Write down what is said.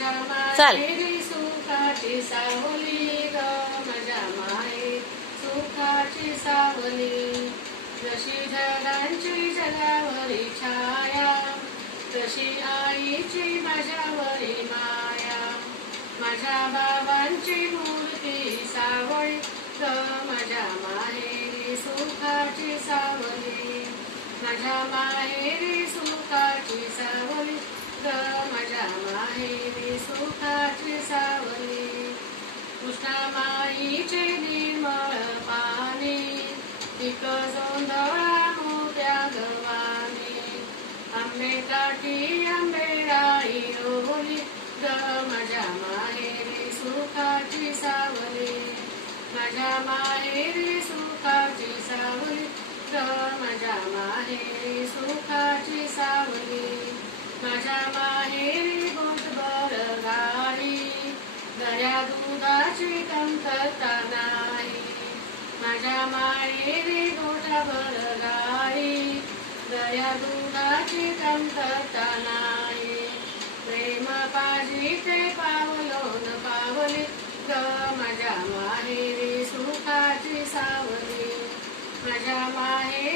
चल सुखाची सावली ग माझ्या माहेरी सुखाची सावली. जशी ढगांची जगावरी छाया तशी आईची माझ्यावरी माया. माझ्या बाबांची मूर्ती सावळी ग माझ्या माहेरी सुखाची सावली. माझ्या माहेरी सुखाची सावली ग माझ्या माहेरी सुखाची सावली. कृष्णामाईचे निर्मळ पाणी पीक जोंधळा मोठ्या गव्हाणे. आंबे काठी आंबेडाळी रोवली ग माझ्या माहेरी सुखाची सावली. माझ्या माहेरी सुखाची सावली ग माझ्या माहेरी सुखाची सावली. माझ्या माहेरी बोटभर गाई दर्या दुधाची कमतरता नाही. माझ्या माहेरी बोटभर गाई दर्या दुधाची कमतरता नाही. प्रेम पाजी ते पावलोन पावली ग माझ्या माहेरी सुखाची सावली. माझ्या माहेरी